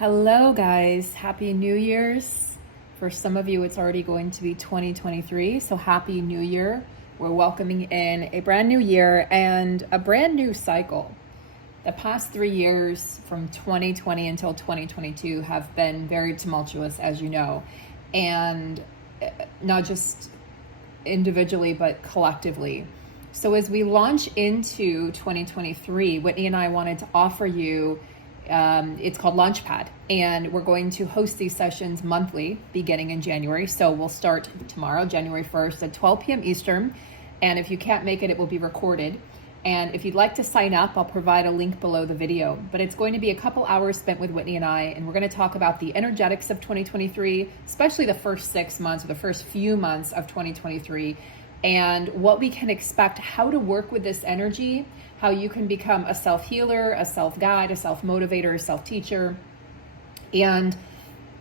Hello guys, Happy New Year's. For some of you, it's already going to be 2023, so Happy New Year. We're welcoming in a brand new year and a brand new cycle. The past 3 years from 2020 until 2022 have been very tumultuous, as you know, and not just individually, but collectively. So as we launch into 2023, Whitney and I wanted to offer you it's called Launchpad, and we're going to host these sessions monthly beginning in January. So we'll start tomorrow, January 1st at 12 p.m. Eastern. And if you can't make it, it will be recorded. And if you'd like to sign up, I'll provide a link below the video. But it's going to be a couple hours spent with Whitney and I, and we're going to talk about the energetics of 2023, especially the first 6 months or the first few months of 2023, and what we can expect, how to work with this energy, how you can become a self-healer, a self-guide, a self-motivator, a self-teacher. And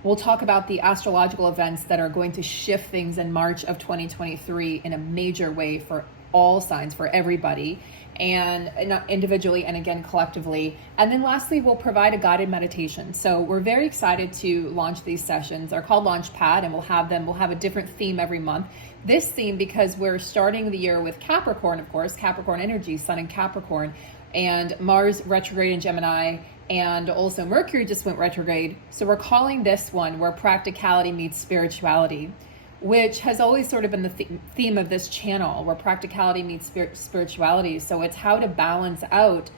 we'll talk about the astrological events that are going to shift things in March of 2023 in a major way for all signs, for everybody, and not individually and again collectively. And then lastly, we'll provide a guided meditation. So we're very excited to launch these sessions. They're called Launchpad, and we'll have a different theme every month. This theme, because we're starting the year with Capricorn, of course, Capricorn energy, Sun in Capricorn, and Mars retrograde in Gemini, and also Mercury just went retrograde. So we're calling this one where practicality meets spirituality, which has always sort of been the theme of this channel, where practicality meets spirituality. So it's how to balance out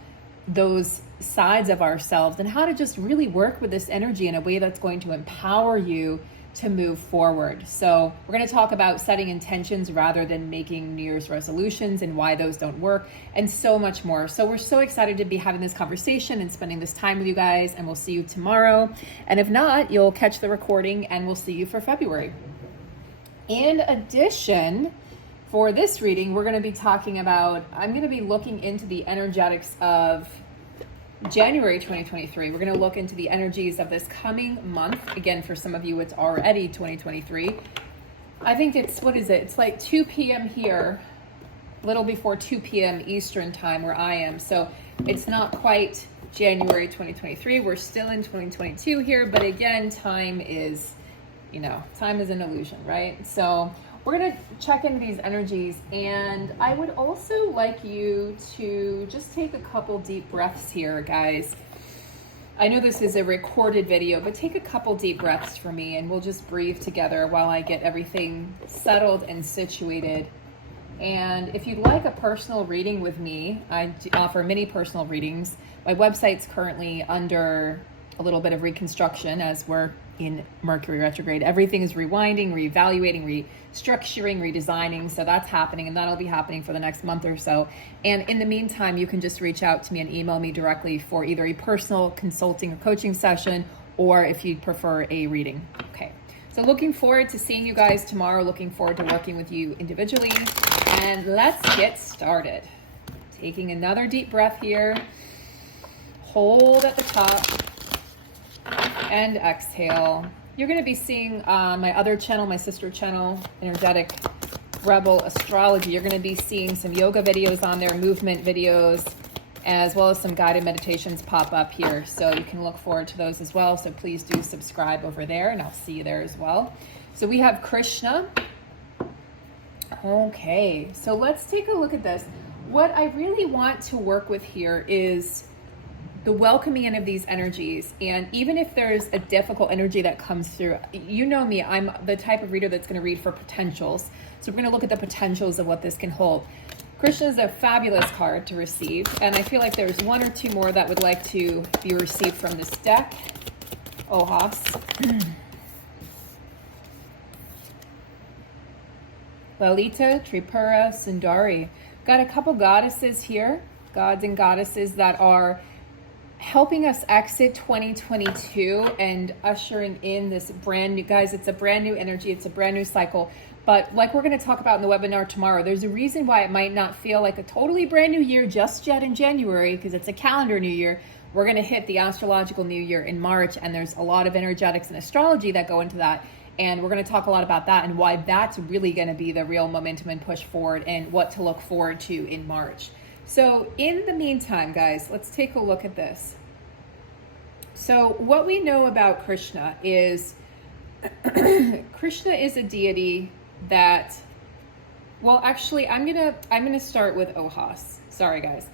those sides of ourselves and how to just really work with this energy in a way that's going to empower you to move forward. So we're going to talk about setting intentions rather than making New Year's resolutions and why those don't work, and so much more. So we're so excited to be having this conversation and spending this time with you guys, and we'll see you tomorrow. And if not, you'll catch the recording and we'll see you for February. In addition, for this reading, we're going to be talking about, I'm going to be looking into the energetics of January 2023. We're going to look into the energies of this coming month. Again, for some of you, it's already 2023. I think it's, what is it? It's like 2 p.m. here, a little before 2 p.m. Eastern time where I am. So it's not quite January 2023. We're still in 2022 here, but again, time is an illusion, right? So we're going to check into these energies, and I would also like you to just take a couple deep breaths here, guys. I know this is a recorded video, but take a couple deep breaths for me, and we'll just breathe together while I get everything settled and situated. And if you'd like a personal reading with me, I offer mini personal readings. My website's currently under a little bit of reconstruction as we're in Mercury retrograde. Everything is rewinding, reevaluating, restructuring, redesigning. So that's happening, and that'll be happening for the next month or so. And in the meantime, you can just reach out to me and email me directly for either a personal consulting or coaching session, or if you'd prefer a reading. Okay. So looking forward to seeing you guys tomorrow. Looking forward to working with you individually. And let's get started. Taking another deep breath here. Hold at the top. And exhale. You're going to be seeing my other channel, my sister channel, Energetic Rebel Astrology. You're going to be seeing some yoga videos on there, movement videos, as well as some guided meditations pop up here. So you can look forward to those as well. So please do subscribe over there, and I'll see you there as well. So we have Krishna. Okay, so let's take a look at this. What I really want to work with here is the welcoming in of these energies. And even if there's a difficult energy that comes through, you know me, I'm the type of reader that's going to read for potentials. So we're going to look at the potentials of what this can hold. Krishna is a fabulous card to receive, and I feel like there's one or two more that would like to be received from this deck. OHAS. Lalita, Tripura, Sundari. Got a couple goddesses here, gods and goddesses that are helping us exit 2022 and ushering in this brand new, guys, it's a brand new energy, it's a brand new cycle. But like we're going to talk about in the webinar tomorrow, there's a reason why it might not feel like a totally brand new year just yet in January, because it's a calendar new year. We're going to hit the astrological new year in March, and there's a lot of energetics and astrology that go into that. And we're going to talk a lot about that and why that's really going to be the real momentum and push forward, and what to look forward to in March. So in the meantime, guys, let's take a look at this. So what we know about Krishna is Krishna is a deity that, well, actually, I'm gonna start with OHAS. Sorry, guys.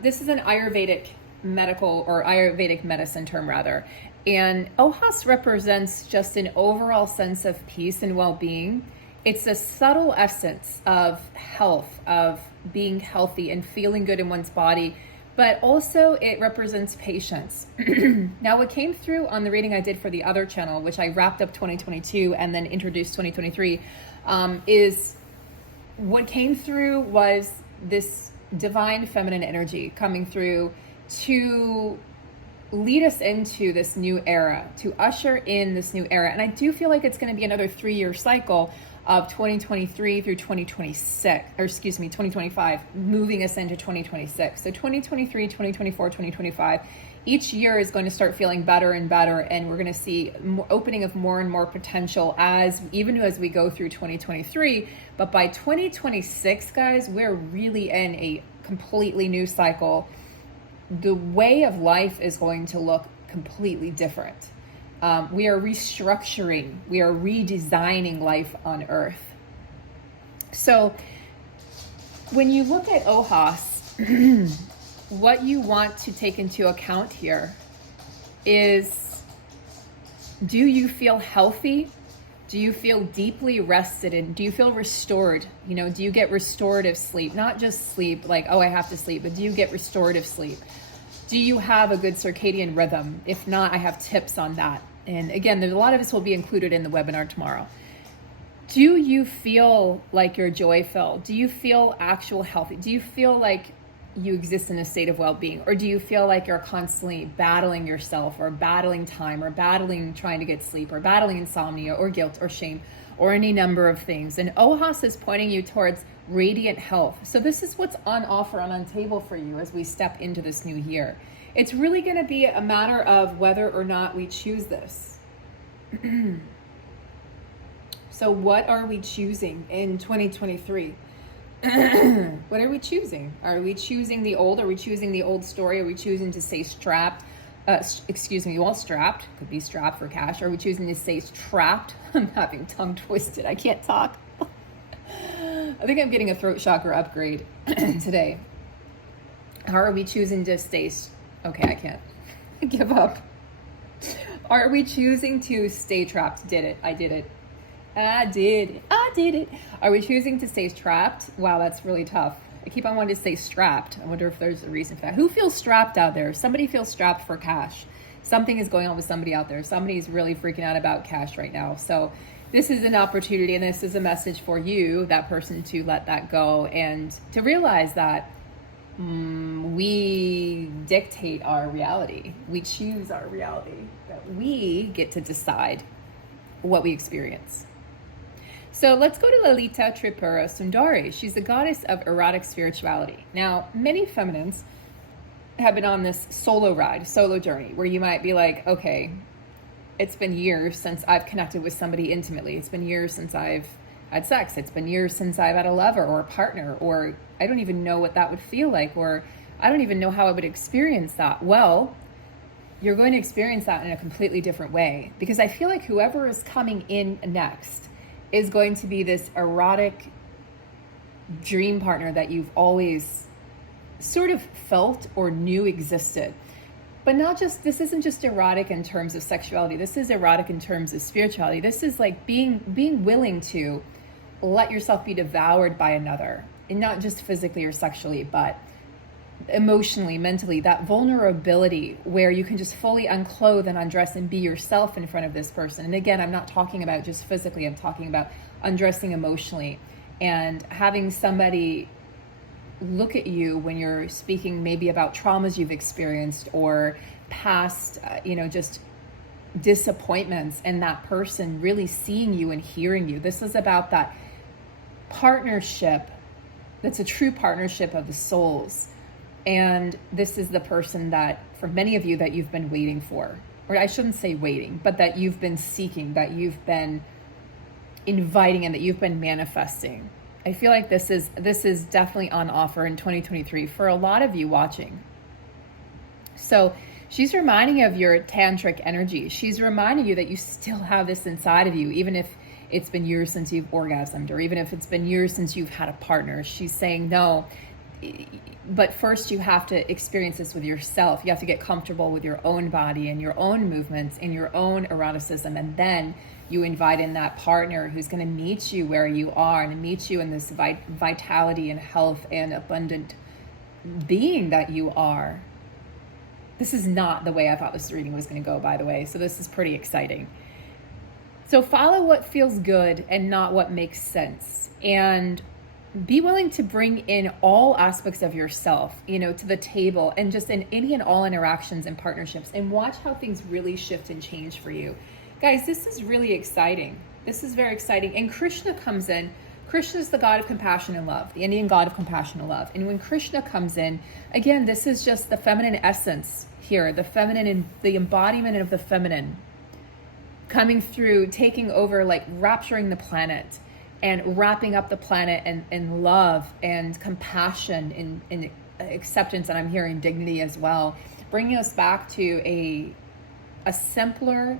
This is an Ayurvedic medical or Ayurvedic medicine term, rather. And OHAS represents just an overall sense of peace and well-being. It's a subtle essence of health, of being healthy and feeling good in one's body, but also it represents patience. Now, what came through on the reading I did for the other channel, which I wrapped up 2022 and then introduced 2023, is what came through was this divine feminine energy coming through to lead us into this new era, to usher in this new era. And I do feel like it's going to be another 3-year cycle of 2023 through 2026, or excuse me, 2025, moving us into 2026. So 2023, 2024, 2025, each year is going to start feeling better and better, and we're going to see opening of more and more potential even as we go through 2023. But by 2026, guys, we're really in a completely new cycle. The way of life is going to look completely different. We are restructuring, we are redesigning life on Earth. So when you look at OHAS, what you want to take into account here is, do you feel healthy? Do you feel deeply rested? And do you feel restored? You know, do you get restorative sleep? Not just sleep like, oh, I have to sleep, but do you get restorative sleep? Do you have a good circadian rhythm? If not, I have tips on that. And again, there's a lot of this will be included in the webinar tomorrow. Do you feel like you're joy-filled? Do you feel actual healthy? Do you feel like you exist in a state of well-being? Or do you feel like you're constantly battling yourself, or battling time, or battling trying to get sleep, or battling insomnia, or guilt, or shame, or any number of things? And OHAS is pointing you towards radiant health. So this is what's on offer and on table for you as we step into this new year. It's really going to be a matter of whether or not we choose this. So what are we choosing in 2023? What are we choosing? Are we choosing the old? Are we choosing the old story? Are we choosing to stay strapped? Well, strapped. Could be strapped for cash. Are we choosing to stay trapped? I'm having tongue twisted. I can't talk. I think I'm getting a throat chakra upgrade today. How are we choosing to stay? Okay, I can't give up. Are we choosing to stay trapped? Did it. I did it. I did it. Are we choosing to stay trapped? Wow, that's really tough. I keep on wanting to stay strapped. I wonder if there's a reason for that. Who feels strapped out there? Somebody feels strapped for cash. Something is going on with somebody out there. Somebody's really freaking out about cash right now. So this is an opportunity, and this is a message for you, that person, to let that go and to realize that we dictate our reality. We choose our reality. That we get to decide what we experience. So let's go to Lalita Tripura Sundari. She's the goddess of erotic spirituality. Now, many feminines have been on this solo journey, where you might be like, okay, it's been years since I've connected with somebody intimately. It's been years since I've had sex. It's been years since I've had a lover or a partner, or I don't even know what that would feel like, or I don't even know how I would experience that. Well, you're going to experience that in a completely different way, because I feel like whoever is coming in next is going to be this erotic dream partner that you've always sort of felt or knew existed. But this isn't just erotic in terms of sexuality. This is erotic in terms of spirituality. This is like being willing to let yourself be devoured by another, and not just physically or sexually, but emotionally, mentally, that vulnerability where you can just fully unclothe and undress and be yourself in front of this person. And again, I'm not talking about just physically, I'm talking about undressing emotionally, and having somebody look at you when you're speaking maybe about traumas you've experienced, or past, just disappointments, and that person really seeing you and hearing you. This is about that partnership that's a true partnership of the souls. And this is the person that, for many of you, that you've been waiting for, or I shouldn't say waiting, but that you've been seeking, that you've been inviting, and that you've been manifesting. I feel like this is definitely on offer in 2023 for a lot of you watching. So She's reminding you of your tantric energy. She's reminding you that you still have this inside of you, even if it's been years since you've orgasmed, or even if it's been years since you've had a partner. She's saying, no, but first you have to experience this with yourself. You have to get comfortable with your own body and your own movements and your own eroticism. And then you invite in that partner who's going to meet you where you are and meet you in this vitality and health and abundant being that you are. This is not the way I thought this reading was going to go, by the way. So this is pretty exciting. So follow what feels good and not what makes sense. And be willing to bring in all aspects of yourself, to the table, and just in any and all interactions and partnerships, and watch how things really shift and change for you. Guys, this is really exciting. This is very exciting. And Krishna comes in. Krishna is the god of compassion and love, the Indian god of compassion and love. And when Krishna comes in, again, this is just the feminine essence here, the feminine and the embodiment of the feminine coming through, taking over, like rapturing the planet and wrapping up the planet in love and compassion and acceptance. And I'm hearing dignity as well, bringing us back to a simpler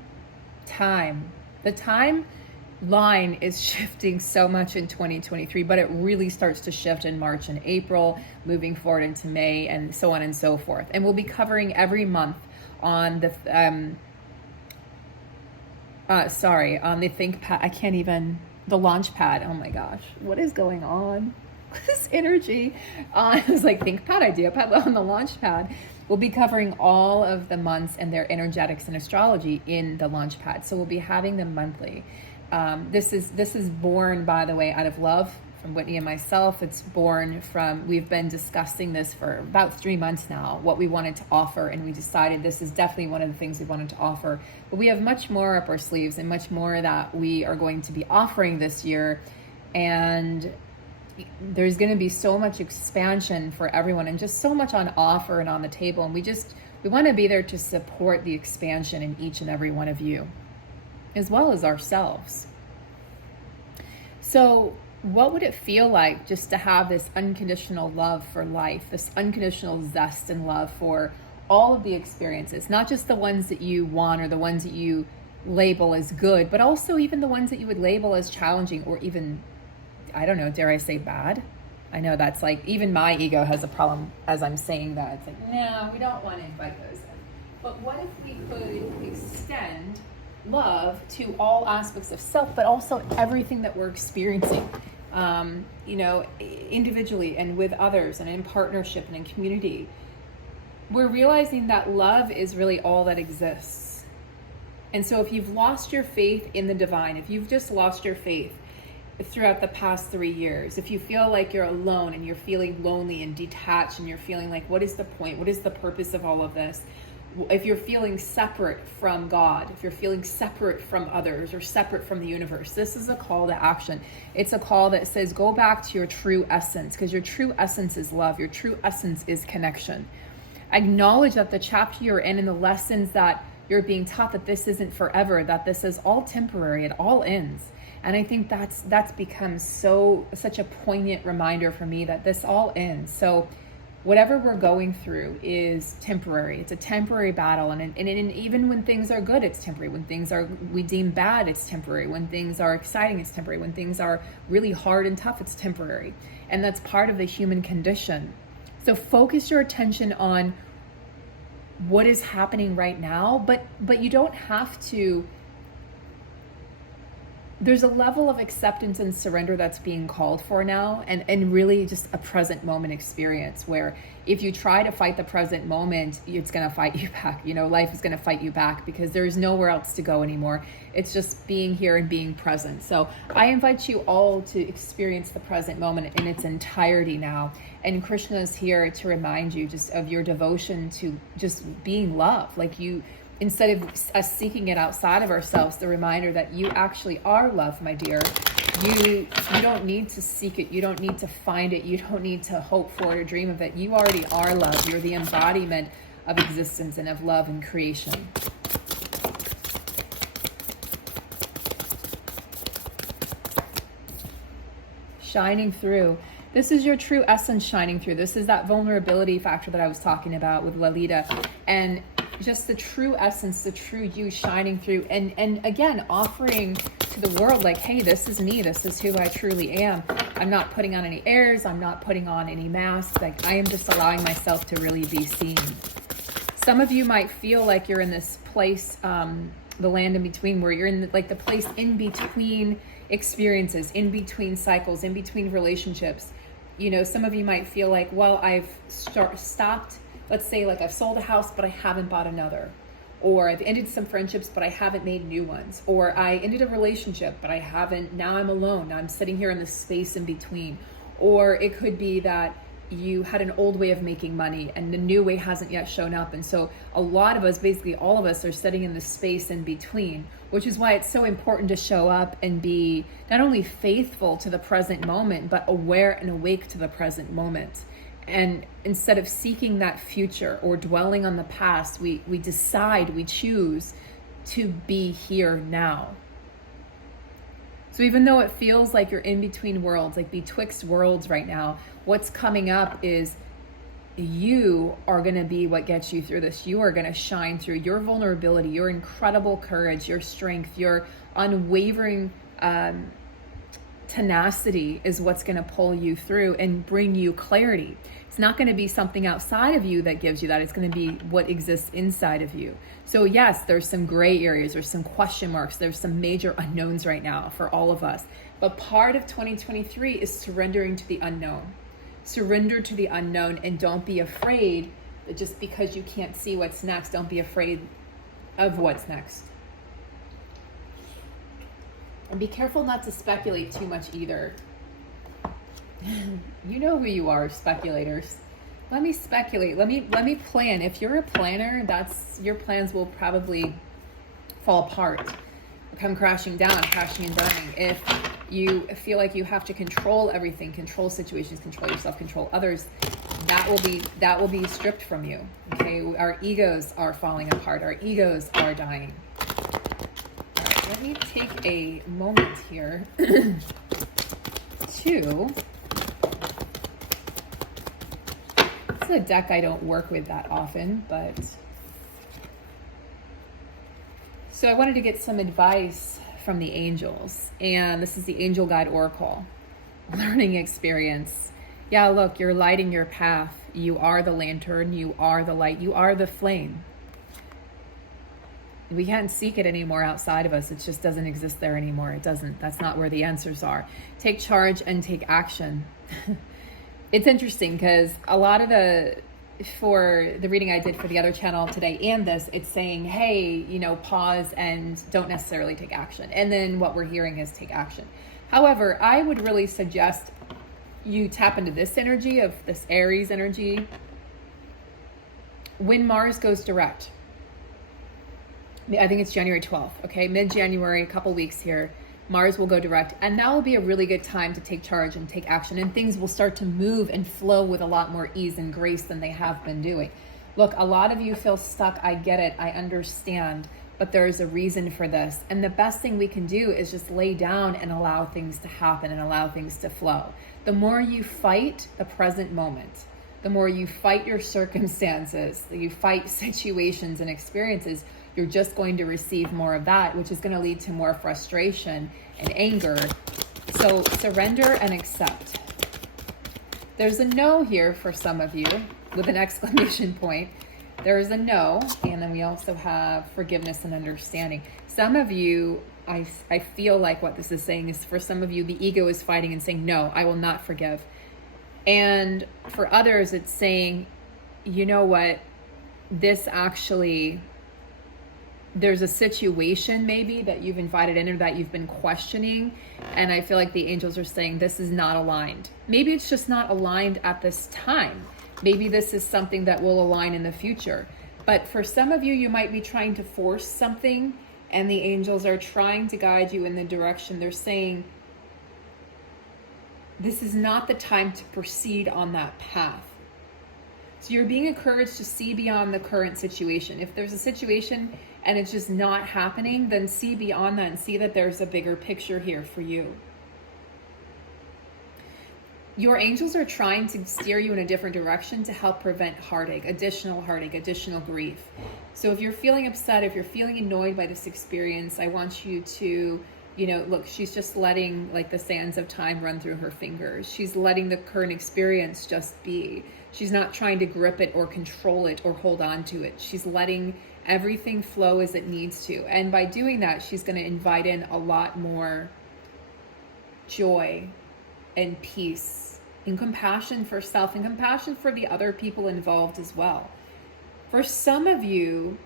time. The timeline is shifting so much in 2023, but it really starts to shift in March and April, moving forward into May, and so on and so forth. And we'll be covering every month on the on the ThinkPad. The launch pad. Oh my gosh, what is going on? This energy. I was like, ThinkPad, idea pad on the launch pad. We'll be covering all of the months and their energetics and astrology in the launch pad. So we'll be having them monthly. This is born, by the way, out of love from Whitney and myself. It's born from, we've been discussing this for about 3 months now, what we wanted to offer, and we decided this is definitely one of the things we wanted to offer. But we have much more up our sleeves and much more that we are going to be offering this year, and there's going to be so much expansion for everyone and just so much on offer and on the table, and we want to be there to support the expansion in each and every one of you, as well as ourselves. So what would it feel like just to have this unconditional love for life, this unconditional zest and love for all of the experiences, not just the ones that you want or the ones that you label as good, but also even the ones that you would label as challenging, or even, I don't know, dare I say bad? I know that's like, even my ego has a problem as I'm saying that. It's like, no, we don't want to invite those in. But what if we could extend love to all aspects of self, but also everything that we're experiencing, individually and with others and in partnership and in community. We're realizing that love is really all that exists. And so if you've lost your faith in the divine, if you've just lost your faith throughout the past 3 years, if you feel like you're alone and you're feeling lonely and detached and you're feeling like, what is the point? What is the purpose of all of this? If you're feeling separate from God, if you're feeling separate from others or separate from the universe, this is a call to action. It's a call that says, go back to your true essence, because your true essence is love. Your true essence is connection. Acknowledge that the chapter you're in and the lessons that you're being taught, that this isn't forever, that this is all temporary, it all ends. And I think that's become such a poignant reminder for me that this all ends. So whatever we're going through is temporary. It's a temporary battle. And even when things are good, it's temporary. When things we deem bad, it's temporary. When things are exciting, it's temporary. When things are really hard and tough, it's temporary. And that's part of the human condition. So focus your attention on what is happening right now, but you don't have to. There's a level of acceptance and surrender that's being called for now, and really just a present moment experience where if you try to fight the present moment, it's going to fight you back. Life is going to fight you back because there's nowhere else to go anymore. It's just being here and being present. So I invite you all to experience the present moment in its entirety now. And Krishna is here to remind you just of your devotion to just being love. Like instead of us seeking it outside of ourselves, the reminder that you actually are love, my dear. You don't need to seek it. You don't need to find it. You don't need to hope for it or dream of it. You already are love. You're the embodiment of existence and of love and creation. Shining through. This is your true essence shining through. This is that vulnerability factor that I was talking about with Lalita. And just the true essence, the true you shining through, and again, offering to the world like, hey, this is me, this is who I truly am. I'm not putting on any airs, I'm not putting on any masks, like I am just allowing myself to really be seen. Some of you might feel like you're in this place, the land in between, where you're in the place in between experiences, in between cycles, in between relationships. You know, some of you might feel like, well, I've stopped, let's say like I've sold a house, but I haven't bought another. Or I've ended some friendships, but I haven't made new ones. Or I ended a relationship, but I haven't, now I'm alone. Now I'm sitting here in this space in between. Or it could be that you had an old way of making money and the new way hasn't yet shown up. And so a lot of us, basically all of us, are sitting in this space in between, which is why it's so important to show up and be not only faithful to the present moment, but aware and awake to the present moment. And instead of seeking that future or dwelling on the past, we decide, we choose to be here now. So even though it feels like you're in between worlds, like betwixt worlds right now, what's coming up is you are going to be what gets you through this. You are going to shine through your vulnerability, your incredible courage, your strength, your unwavering tenacity is what's going to pull you through and bring you clarity. It's not going to be something outside of you that gives you that. It's going to be what exists inside of you. So yes, there's some gray areas, there's some question marks, there's some major unknowns right now for all of us. But part of 2023 is surrendering to the unknown. Surrender to the unknown, and don't be afraid that just because you can't see what's next, don't be afraid of what's next. And be careful not to speculate too much either. You know who you are, speculators. Let me speculate. Let me plan. If you're a planner, your plans will probably fall apart, come crashing down, crashing and burning. If you feel like you have to control everything, control situations, control yourself, control others, that will be stripped from you. Okay, our egos are falling apart. Our egos are dying. All right, let me take a moment here to. This is a deck I don't work with that often, but so I wanted to get some advice from the angels, and this is the Angel Guide Oracle learning experience. Yeah, look, you're lighting your path. You are the lantern, you are the light, you are the flame. We can't seek it anymore outside of us. It just doesn't exist there anymore. It doesn't. That's not where the answers are. Take charge and take action. It's interesting because a lot of for the reading I did for the other channel today and this, it's saying, hey, pause and don't necessarily take action. And then what we're hearing is take action. However, I would really suggest you tap into this energy of this Aries energy when Mars goes direct. I think it's January 12th, okay? Mid-January, a couple weeks here. Mars will go direct, and that will be a really good time to take charge and take action, and things will start to move and flow with a lot more ease and grace than they have been doing. Look, a lot of you feel stuck. I get it. I understand, but there is a reason for this. And the best thing we can do is just lay down and allow things to happen and allow things to flow. The more you fight the present moment, the more you fight your circumstances, you fight situations and experiences, you're just going to receive more of that, which is going to lead to more frustration and anger. So surrender and accept. There's a no here for some of you with an exclamation point. There is a no, and then we also have forgiveness and understanding. Some of you, I feel like what this is saying is, for some of you, the ego is fighting and saying, no, I will not forgive. And for others, it's saying, you know what, this actually, there's a situation maybe that you've invited in or that you've been questioning, and I feel like the angels are saying this is not aligned. Maybe it's just not aligned at this time. Maybe this is something that will align in the future. But for some of you, you might be trying to force something, and the angels are trying to guide you in the direction. They're saying this is not the time to proceed on that path. So you're being encouraged to see beyond the current situation. If there's a situation and it's just not happening, then see beyond that and see that there's a bigger picture here for you. your angels are trying to steer you in a different direction to help prevent heartache, additional grief. So if you're feeling upset, if you're feeling annoyed by this experience, I want you to, look, she's just letting like the sands of time run through her fingers. She's letting the current experience just be. She's not trying to grip it or control it or hold on to it. She's letting everything flow as it needs to. And by doing that, she's going to invite in a lot more joy and peace and compassion for self and compassion for the other people involved as well. For some of you,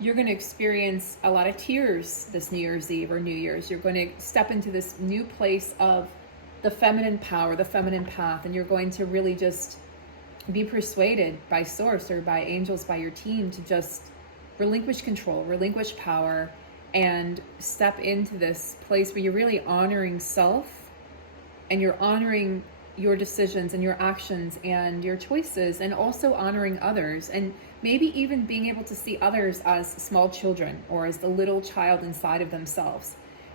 you're going to experience a lot of tears this New Year's Eve or New Year's. You're going to step into this new place of the feminine power, the feminine path, and you're going to really just be persuaded by source or by angels, by your team, to just relinquish control, relinquish power, and step into this place where you're really honoring self and you're honoring your decisions and your actions and your choices, and also honoring others, and maybe even being able to see others as small children or as the little child inside of themselves,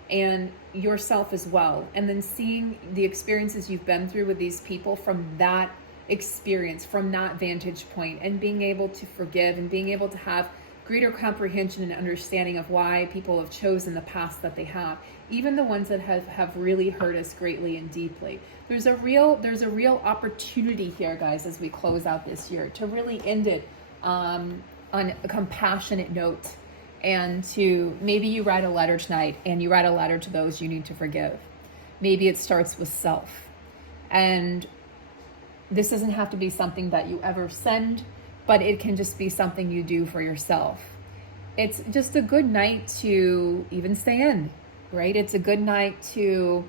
and yourself as well. And then seeing the experiences you've been through with these people from that experience, from that vantage point, and being able to forgive and being able to have greater comprehension and understanding of why people have chosen the paths that they have, even the ones that have really hurt us greatly and deeply. There's a real opportunity here, guys, as we close out this year, to really end it on a compassionate note, and to maybe you write a letter tonight and you write a letter to those you need to forgive. Maybe it starts with self, and this doesn't have to be something that you ever send, but it can just be something you do for yourself. It's just a good night to even stay in, right? It's a good night to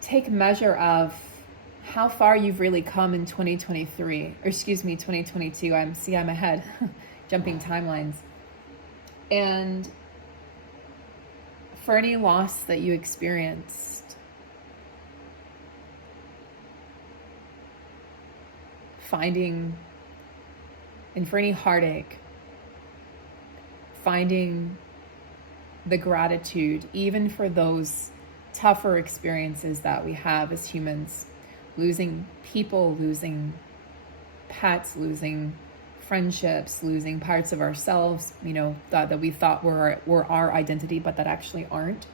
take measure of how far you've really come in 2022. I'm ahead, jumping timelines. And for any loss that you experienced, finding, and for any heartache, finding the gratitude, even for those tougher experiences that we have as humans, losing people, losing pets, losing friendships, losing parts of ourselves, that we thought were our identity, but that actually aren't.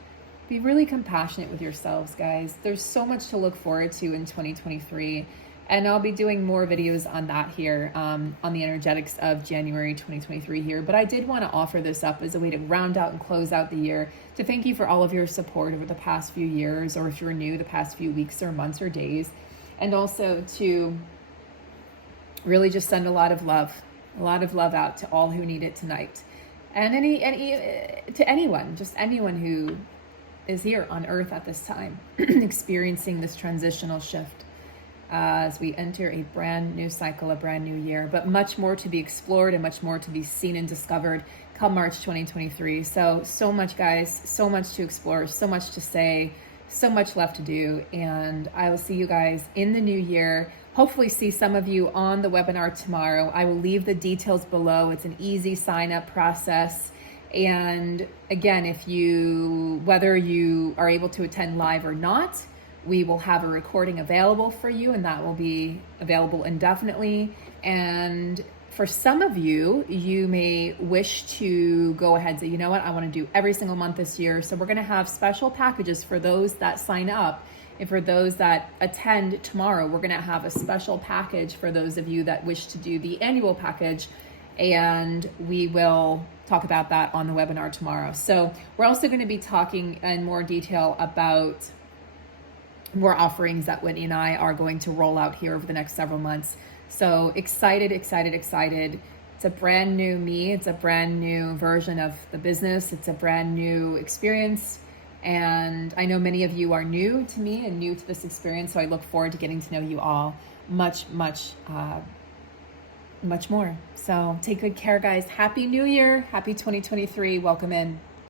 Be really compassionate with yourselves, guys. There's so much to look forward to in 2023. And I'll be doing more videos on that here, on the energetics of January 2023 here. But I did want to offer this up as a way to round out and close out the year, to thank you for all of your support over the past few years, or if you're new, the past few weeks or months or days. And also to really just send a lot of love out to all who need it tonight. And to anyone who is here on earth at this time, experiencing this transitional shift. As we enter a brand new cycle, a brand new year, but much more to be explored and much more to be seen and discovered come March 2023. So much, guys, so much to explore, so much to say, so much left to do. And I will see you guys in the new year. Hopefully see some of you on the webinar tomorrow. I will leave the details below. It's an easy sign up process. And again, whether you are able to attend live or not, we will have a recording available for you, and that will be available indefinitely. And for some of you, you may wish to go ahead and say, you know what, I want to do every single month this year. So we're going to have special packages for those that sign up. And for those that attend tomorrow, we're going to have a special package for those of you that wish to do the annual package. And we will talk about that on the webinar tomorrow. So we're also going to be talking in more detail about more offerings that Whitney and I are going to roll out here over the next several months. So excited. It's a brand new me. It's a brand new version of the business. It's a brand new experience. And I know many of you are new to me and new to this experience. So I look forward to getting to know you all much more. So take good care, guys. Happy New Year. Happy 2023. Welcome in.